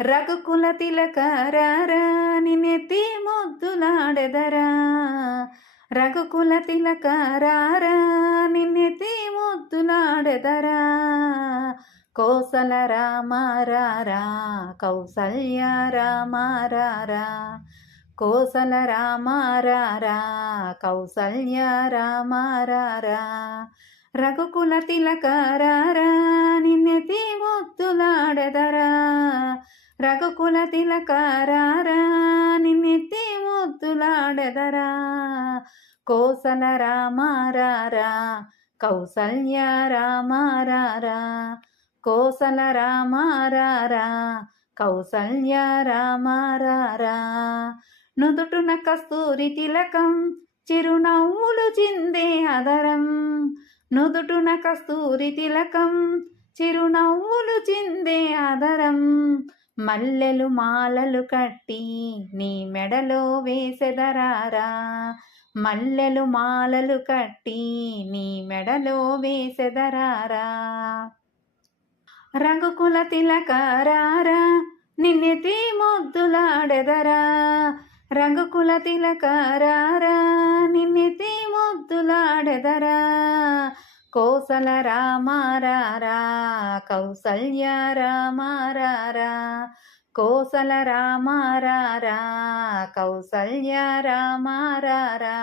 రఘుకుల తిలకరారా నిన్నెత్తి ముద్దులాడెదరా. రఘుకుల తిలకరారా నిన్నెత్తి ముద్దులాడెదరా. కోసల రామారారా కౌసల్య రామారారా. కోసల రామారారా కౌసల్య రామారారా. రఘుకుల తిలకరారా నిన్నెత్తి ముద్దులాడెదరా. రఘుకుల తిలకరారా నిన్నెత్తి ముద్దులాడెదరా. కోసల రామారారా కౌసల్య రామారారా. కోసల రామారారా కౌసల్య రామారారా. నుదుటున కస్తూరి తిలకం చిరునవ్వులు చిందే అదరం. నుదుటున కస్తూరి తిలకం చిరునవ్వులు చిందే ఆదరం. మల్లెలు మాలలు కట్టి నీ మెడలో వేసెదరారా. మల్లెలు మాలలు కట్టి నీ మెడలో వేసెదరారా. రఘుకుల తిలకరారా నిన్నెత్తి ముద్దులాడెదరా. రఘుకుల తిలకరారా నిన్నెత్తి ముద్దులాడెదరా. కోసల రామారారా కౌసల్య రామారారా. కోసల రామారారా కౌసల్య రామారారా.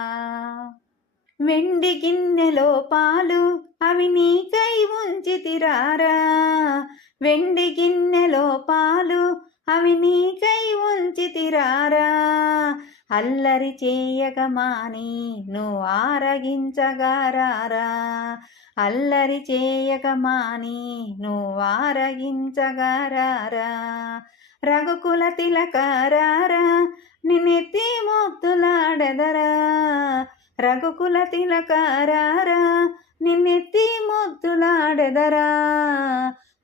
వెండి గిన్నెలో పాలు అవి నీకై ఉంచితిరారా. వెండి గిన్నెలో పాలు అవి నీకై ఉంచితిరారా. అల్లరి చేయకమాని నువ్వు ఆరగించగారారా. అల్లరి చేయకమాని నువ్వు ఆరగించగారారా. రఘుకుల తిలకరారా నిన్నెత్తి ముద్దులాడెదరా. రఘుకుల తిలకరారా నిన్నెత్తి ముద్దులాడెదరా.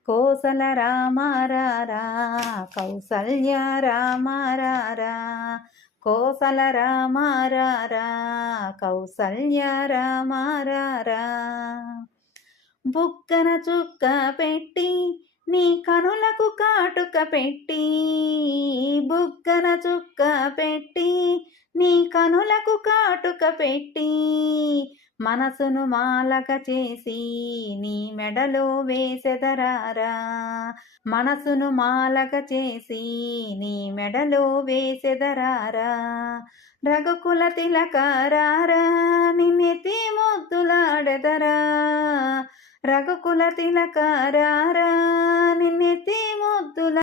కోసల రామారారా కౌసల్య రామారారా. కోసల రామారారా కౌసల్య రామారారా. బుగ్గన చుక్క పెట్టి నీ కనులకు కాటుక పెట్టి. బుగ్గన చుక్క పెట్టి నీ కనులకు కాటుక పెట్టి. మనసును మాలక చేసి నీ మెడలో వేసెదరారా. మనసును మాలక చేసి నీ మెడలో వేసెదరారా. రఘుకుల తిలకరారా నిన్నెత్తి ముద్దులాడెదరా. రఘుకుల తిలకరారా నిన్నెత్తి ముద్దుల